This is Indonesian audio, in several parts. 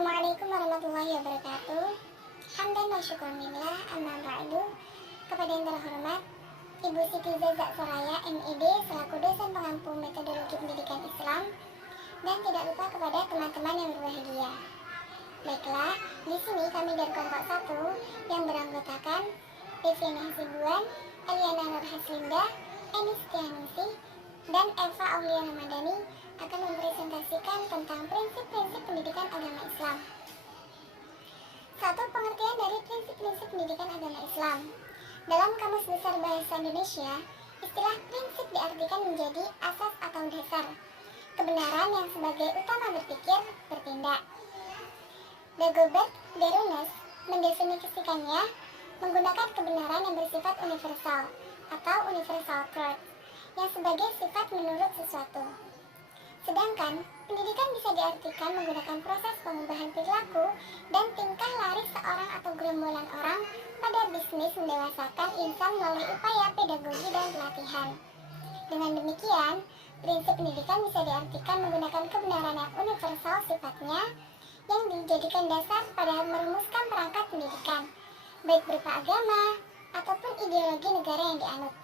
Assalamualaikum warahmatullahi wabarakatuh. Hamdan wa syukurillah, amma ba'du. Kepada yang terhormat Ibu Siti Zaza Soraya MED selaku dosen pengampu metodologi pendidikan Islam, dan tidak lupa kepada teman-teman yang berbahagia. Baiklah, di sini kami dari kelompok 1 yang beranggotakan Devina Hasibuan, Eliana Nur Haslinda, Enis Tianusi, dan Eva Aulia Ramadhani akan mempresentasikan tentang prinsip-prinsip pendidikan agama Islam. 1. Pengertian dari prinsip-prinsip pendidikan agama Islam. Dalam Kamus Besar Bahasa Indonesia, istilah prinsip diartikan menjadi asas atau dasar kebenaran yang sebagai utama berpikir, bertindak. Dagobert Berunes mendefinisikannya menggunakan kebenaran yang bersifat universal atau universal truth yang sebagai sifat menurut sesuatu. Sedangkan pendidikan bisa diartikan menggunakan proses pengubahan perilaku dan tingkah laris seorang atau gerombolan orang pada bisnis mendewasakan insan melalui upaya pedagogi dan pelatihan. Dengan demikian, prinsip pendidikan bisa diartikan menggunakan kebenaran yang universal sifatnya yang dijadikan dasar pada merumuskan perangkat pendidikan, baik berupa agama ataupun ideologi negara yang dianut.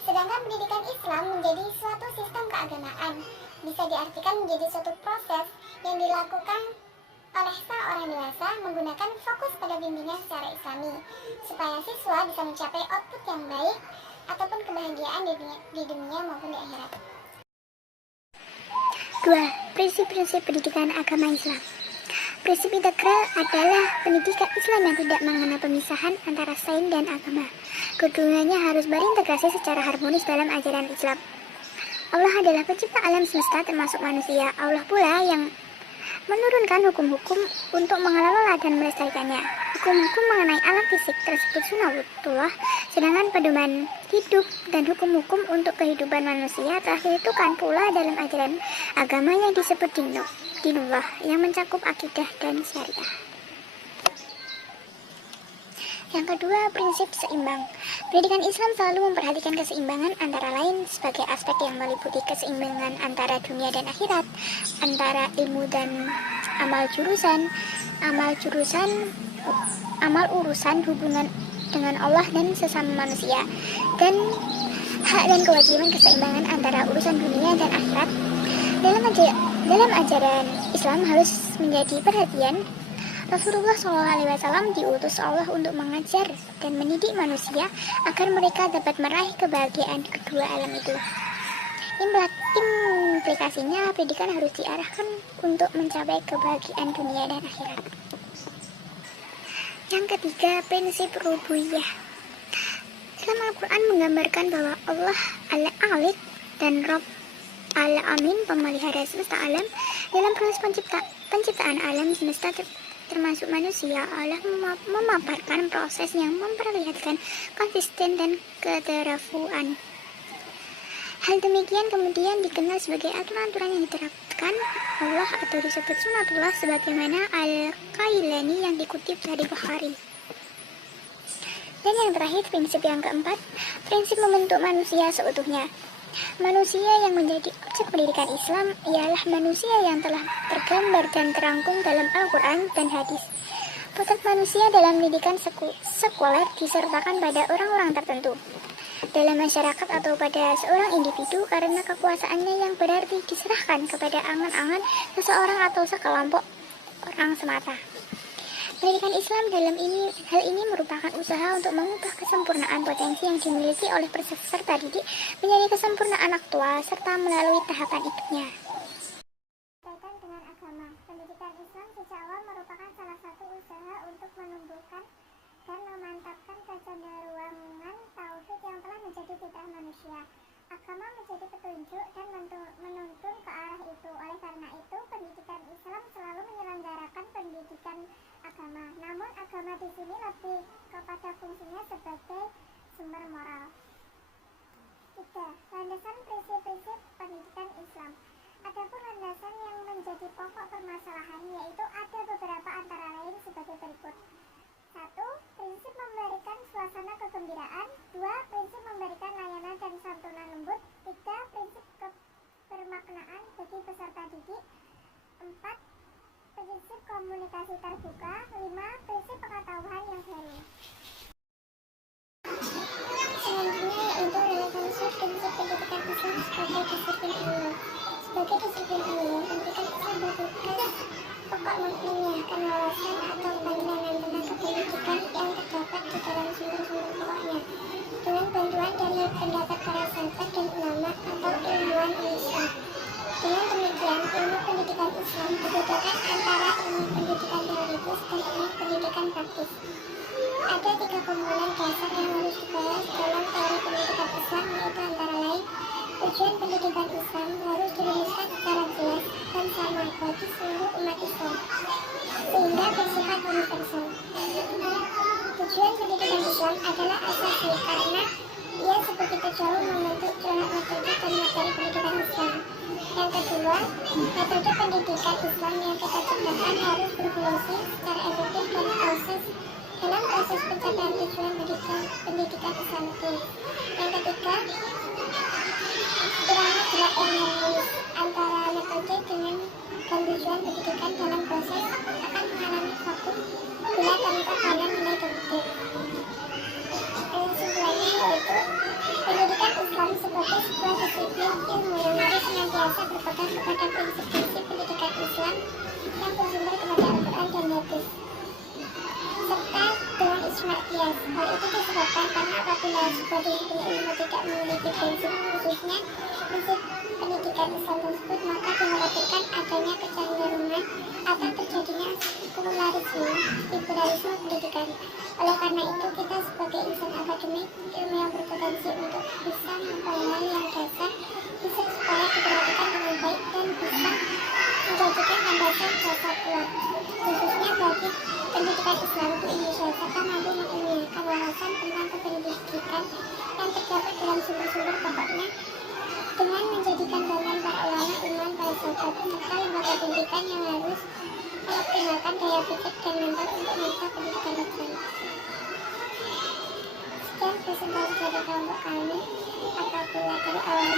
Sedangkan pendidikan Islam menjadi suatu sistem keagamaan, bisa diartikan menjadi suatu proses yang dilakukan oleh seorang dewasa menggunakan fokus pada bimbingan secara Islami, supaya siswa bisa mencapai output yang baik ataupun kebahagiaan di dunia maupun di akhirat. 2. Prinsip-prinsip pendidikan agama Islam. Prinsip integral adalah pendidikan Islam yang tidak mengenal pemisahan antara sains dan agama. Keduanya harus berintegrasi secara harmonis dalam ajaran Islam. Allah adalah pencipta alam semesta termasuk manusia. Allah pula yang menurunkan hukum-hukum untuk mengelola dan melestarikannya. Hukum-hukum mengenai alam fisik tersebut sunatullah, sedangkan pedoman hidup dan hukum-hukum untuk kehidupan manusia telah ditentukan pula dalam ajaran agama yang disebut dinullah, yang mencakup akidah dan syariah. Yang kedua, prinsip seimbang. Pendidikan Islam selalu memperhatikan keseimbangan antara lain sebagai aspek yang meliputi keseimbangan antara dunia dan akhirat, antara ilmu dan amal urusan hubungan dengan Allah dan sesama manusia, dan hak dan kewajiban keseimbangan antara urusan dunia dan akhirat. Dalam ajaran Islam harus menjadi perhatian. Rasulullah SAW diutus Allah untuk mengajar dan mendidik manusia agar mereka dapat meraih kebahagiaan di kedua alam itu. Implikasinya, pendidikan harus diarahkan untuk mencapai kebahagiaan dunia dan akhirat. Yang ketiga, prinsip rububiyah. Dalam Al-Quran menggambarkan bahwa Allah Al-Alik dan Rabb Al-Amin, pemelihara semesta alam. Dalam proses penciptaan alam semesta termasuk manusia, Allah memaparkan proses yang memperlihatkan konsisten dan keterafuan. Hal demikian kemudian dikenal sebagai aturan-aturan yang diterapkan Allah atau disebut sunatullah, sebagaimana Al-Qailani yang dikutip dari Bukhari. Dan yang terakhir, prinsip yang keempat, prinsip membentuk manusia seutuhnya. Manusia yang menjadi objek pendidikan Islam ialah manusia yang telah tergambar dan terangkum dalam Al-Quran dan hadis. Potret manusia dalam pendidikan sekuler disertakan pada orang-orang tertentu dalam masyarakat atau pada seorang individu karena kekuasaannya yang berarti diserahkan kepada angan-angan seseorang atau sekelompok orang semata. Pendidikan Islam dalam hal ini merupakan usaha untuk mengubah kesempurnaan potensi yang dimiliki oleh peserta didik menjadi kesempurnaan aktual serta melalui tahapan hidupnya. Berkaitan dengan agama, pendidikan Islam sejak awal merupakan salah satu usaha untuk menumbuhkan dan memantapkan kecenderungan tauhid yang telah menjadi fitrah manusia. Agama menjadi petunjuk dan menuntun ke arah itu. Oleh karena itu, pendidikan Islam selalu menyelenggarakan pendidikan agama. Namun agama di sini lebih kepada fungsinya sebagai sumber moral. 3. Landasan prinsip-prinsip pendidikan Islam. Adapun landasan yang menjadi pokok permasalahan, yaitu ada beberapa antara lain sebagai berikut. 1. Prinsip memberikan suasana kegembiraan. 2. Prinsip memberikan layanan dan santunan lembut. 3. Prinsip kebermaknaan bagi peserta didik. 4. Prinsip komunikasi terbuka. 5. Prinsip pengetahuan yang baru. Selanjutnya yaitu relevansi prinsip pendidikan Islam sebagai disiplin ilmu. Sebagai disiplin ilmu, pendidikan Islam bertugas pokok menyiapkan wawasan atau pandangan tentang kependidikan yang terdapat di dalam sumber-sumber pokoknya dengan bantuan dari pendapat para sahabat dan ulama atau ilmuwan Islam. Dengan demikian, ilmu pendidikan Islam dibedakan antara ilmu pendidikan teoritis dan ilmu pendidikan praktis. Ada 3 komponen dasar yang harus dibahas dalam teori pendidikan Islam, yaitu antara lain tujuan pendidikan Islam harus dirumuskan secara jelas dan sama bagi seluruh umat Islam, sehingga bersifat universal. Tujuan pendidikan Islam adalah asasi karena ia sebegitu jauh membentuk corak metode dan materi pendidikan Islam. Yang kedua, metode pendidikan Islam yang kita ciptakan harus berfungsi secara efektif dalam proses pencapaian tujuan pendidikan Islam itu. Yang ketiga, irama gerak yang harmonis antara metode dan tujuan pendidikan dalam proses akan mengalami vakum bila tanpa pada nilai tertentu. Kesimpulannya yaitu pendidikan Islam sebagai sebuah disiplin ilmu yang harus senantiasa berpegang kepada prinsip-prinsip pendidikan Islam yang bersumber kepada Al-Quran dan Hadis, serta dengan ijma' qiyas. Hal itu disebabkan karena apabila sebuah disiplin ilmu tidak memiliki prinsip, khususnya prinsip pendidikan Islam tersebut, maka dikhawatirkan adanya kecenderungan atau terjadinya sekularisme, liberalisme pendidikan. Oleh karena itu, kita sebagai insan akademik ilmu yang berpotensi untuk bisa mempelajari yang dasar bisa supaya diperhatikan dengan baik dan bisa menjadikan landasan dasar kuat, khususnya bagi pendidikan Islam di Indonesia, serta mampu mengilmiahkan wawasan tentang kependidikan yang terdapat dalam sumber-sumber pokoknya dengan menjadikan banggaan para ulama, ilmuwan, para sahabat, serta lembaga pendidikan yang harus mengoptimalkan daya pikir dan mental untuk masa pendidikan Islam. Sekian presentasi dari kelompok kami. Apabila dari awal